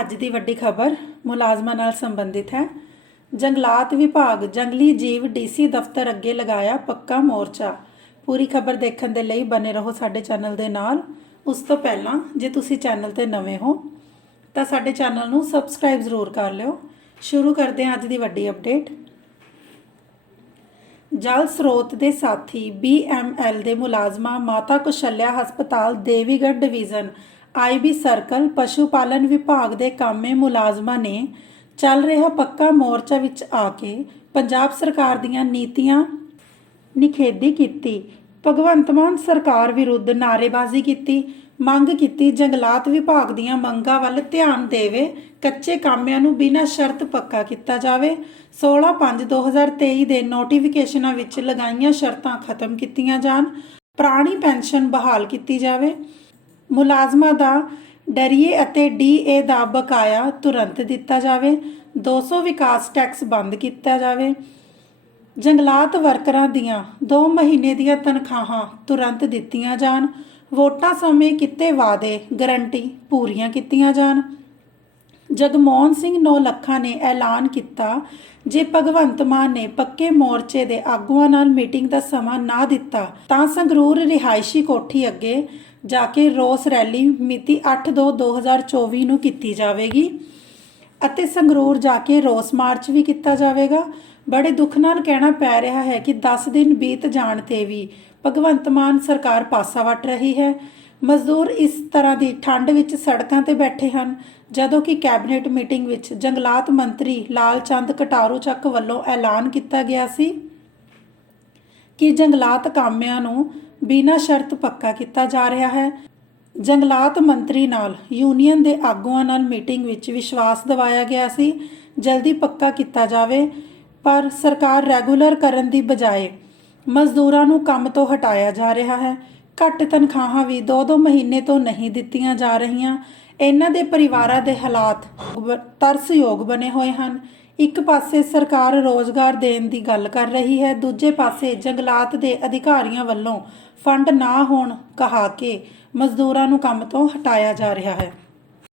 ਅੱਜ ਦੀ ਵੱਡੀ ਖਬਰ ਮੁਲਾਜ਼ਮਾਂ ਨਾਲ ਸੰਬੰਧਿਤ ਹੈ। ਜੰਗਲਾਤ ਵਿਭਾਗ ਜੰਗਲੀ ਜੀਵ ਡੀਸੀ ਦਫ਼ਤਰ ਅੱਗੇ ਲਗਾਇਆ ਪੱਕਾ ਮੋਰਚਾ। ਪੂਰੀ ਖਬਰ ਦੇਖਣ ਦੇ ਲਈ ਬਨੇ ਰਹੋ ਸਾਡੇ ਚੈਨਲ ਦੇ ਨਾਲ। ਉਸ ਤੋਂ ਪਹਿਲਾਂ ਜੇ ਤੁਸੀਂ ਚੈਨਲ ਤੇ ਨਵੇਂ ਹੋ, ਤਾਂ ਸਾਡੇ ਚੈਨਲ ਨੂੰ ਸਬਸਕ੍ਰਾਈਬ ਜ਼ਰੂਰ ਕਰ ਲਿਓ। ਸ਼ੁਰੂ ਕਰਦੇ ਹਾਂ ਅੱਜ ਦੀ ਵੱਡੀ ਅਪਡੇਟ। ਜਲ ਸਰੋਤ ਦੇ ਸਾਥੀ BML ਦੇ ਮੁਲਾਜ਼ਮਾਂ ਮਾਤਾ ਕੁਸ਼ਲਿਆ ਹਸਪਤਾਲ ਦੇਵੀਗੜ੍ਹ ਡਿਵੀਜ਼ਨ ਆਈਬੀ ਸਰਕਲ ਪਸ਼ੂ ਪਾਲਣ ਵਿਭਾਗ ਦੇ ਕਾਮੇ ਮੁਲਾਜ਼ਮਾਂ ਨੇ ਚੱਲ ਰਿਹਾ ਪੱਕਾ ਮੋਰਚਾ ਵਿੱਚ ਆ ਕੇ ਪੰਜਾਬ ਸਰਕਾਰ ਦੀਆਂ ਨੀਤੀਆਂ ਨਿਖੇਧੀ ਕੀਤੀ। ਭਗਵੰਤ ਮਾਨ ਸਰਕਾਰ ਵਿਰੁੱਧ ਨਾਅਰੇਬਾਜ਼ੀ ਕੀਤੀ। ਮੰਗ ਕੀਤੀ ਜੰਗਲਾਤ ਵਿਭਾਗ ਦੀਆਂ ਮੰਗਾਂ ਵੱਲ ਧਿਆਨ ਦੇਵੇ। ਕੱਚੇ ਕਾਮਿਆਂ ਨੂੰ ਬਿਨਾਂ ਸ਼ਰਤ ਪੱਕਾ ਕੀਤਾ ਜਾਵੇ। 16/5/2023 ਦੇ ਨੋਟੀਫਿਕੇਸ਼ਨਾਂ ਵਿੱਚ ਲਗਾਈਆਂ ਸ਼ਰਤਾਂ ਖਤਮ ਕੀਤੀਆਂ ਜਾਣ। ਪੁਰਾਣੀ ਪੈਨਸ਼ਨ ਬਹਾਲ ਕੀਤੀ ਜਾਵੇ। ਮੁਲਾਜ਼ਮਾਂ ਦਾ ਡਰੀਏ ਅਤੇ ਡੀਏ ਦਾ ਬਕਾਇਆ ਤੁਰੰਤ ਦਿੱਤਾ ਜਾਵੇ 200 ਵਿਕਾਸ ਟੈਕਸ ਬੰਦ ਕੀਤਾ ਜਾਵੇ। ਜੰਗਲਾਤ ਵਰਕਰਾਂ ਦੀਆਂ 2 ਮਹੀਨੇ ਦੀਆਂ ਤਨਖਾਹਾਂ ਤੁਰੰਤ ਦਿੱਤੀਆਂ ਜਾਣ, ਵੋਟਾਂ ਸਮੇਂ ਕੀਤੇ ਵਾਅਦੇ ਗਰੰਟੀ ਪੂਰੀਆਂ ਕੀਤੀਆਂ ਜਾਣ। ਜਗਮੋਹਨ ਸਿੰਘ ਨੌ ਲੱਖਾ ਨੇ ਐਲਾਨ ਕੀਤਾ ਜੇ ਭਗਵੰਤ ਮਾਨ ਨੇ ਪੱਕੇ ਮੋਰਚੇ ਦੇ ਆਗੂਆਂ ਨਾਲ ਮੀਟਿੰਗ ਦਾ ਸਮਾਂ ਨਾ ਦਿੱਤਾ ਤਾਂ ਸੰਗਰੂਰ ਰਿਹਾਇਸ਼ੀ ਕੋਠੀ ਅੱਗੇ ਜਾ ਕੇ ਰੋਸ ਰੈਲੀ ਮਿਤੀ 8/2/2024 ਨੂੰ ਕੀਤੀ ਜਾਵੇਗੀ ਅਤੇ ਸੰਗਰੂਰ ਜਾ ਕੇ ਰੋਸ ਮਾਰਚ ਵੀ ਕੀਤਾ ਜਾਵੇਗਾ। ਬੜੇ ਦੁੱਖ ਨਾਲ ਕਹਿਣਾ ਪੈ ਰਿਹਾ ਹੈ ਕਿ 10 ਦਿਨ ਬੀਤ ਜਾਣ ਤੇ ਵੀ ਭਗਵੰਤ ਮਾਨ ਸਰਕਾਰ ਪਾਸਾ ਵੱਟ ਰਹੀ ਹੈ। ਮਜ਼ਦੂਰ ਇਸ ਤਰ੍ਹਾਂ ਦੀ ਠੰਡ ਵਿੱਚ ਸੜਕਾਂ ਤੇ ਬੈਠੇ ਹਨ, ਜਦੋਂ ਕਿ ਕੈਬਨਿਟ ਮੀਟਿੰਗ ਵਿੱਚ ਜੰਗਲਾਤ ਮੰਤਰੀ ਲਾਲ ਚੰਦ ਕਟਾਰੂ ਚੱਕ ਵੱਲੋਂ ਐਲਾਨ ਕੀਤਾ ਗਿਆ ਸੀ। ਕਿ ਜੰਗਲਾਤ ਕਾਮਿਆਂ ਨੂੰ ਬਿਨਾਂ ਸ਼ਰਤ ਪੱਕਾ ਕੀਤਾ ਜਾ ਰਿਹਾ ਹੈ। ਜੰਗਲਾਤ ਮੰਤਰੀ ਨਾਲ ਯੂਨੀਅਨ ਦੇ ਆਗੂਆਂ ਨਾਲ ਮੀਟਿੰਗ ਵਿੱਚ ਵਿਸ਼ਵਾਸ ਦਿਵਾਇਆ ਗਿਆ ਸੀ। ਜਲਦੀ ਪੱਕਾ ਕੀਤਾ ਜਾਵੇ, ਪਰ ਸਰਕਾਰ ਰੈਗੂਲਰ ਕਰਨ ਦੀ ਬਜਾਏ ਮਜ਼ਦੂਰਾਂ ਨੂੰ ਕੰਮ ਤੋਂ ਹਟਾਇਆ ਜਾ ਰਿਹਾ ਹੈ। ਘੱਟ ਤਨਖਾਹਾਂ ਵੀ 2-2 ਮਹੀਨੇ ਤੋਂ ਨਹੀਂ ਦਿੱਤੀਆਂ ਜਾ ਰਹੀਆਂ। ਇਹਨਾਂ ਦੇ ਪਰਿਵਾਰਾਂ ਦੇ ਹਾਲਾਤ ਤਰਸਯੋਗ ਬਣੇ ਹੋਏ ਹਨ। ਇੱਕ ਪਾਸੇ ਸਰਕਾਰ ਰੋਜ਼ਗਾਰ ਦੇਣ ਦੀ ਗੱਲ ਕਰ ਰਹੀ ਹੈ, ਦੂਜੇ ਪਾਸੇ ਜੰਗਲਾਤ ਦੇ ਅਧਿਕਾਰੀਆਂ ਵੱਲੋਂ ਫੰਡ ਨਾ ਹੋਣ ਕਹਾ ਕੇ ਮਜ਼ਦੂਰਾਂ ਨੂੰ ਕੰਮ ਤੋਂ ਹਟਾਇਆ ਜਾ ਰਿਹਾ ਹੈ।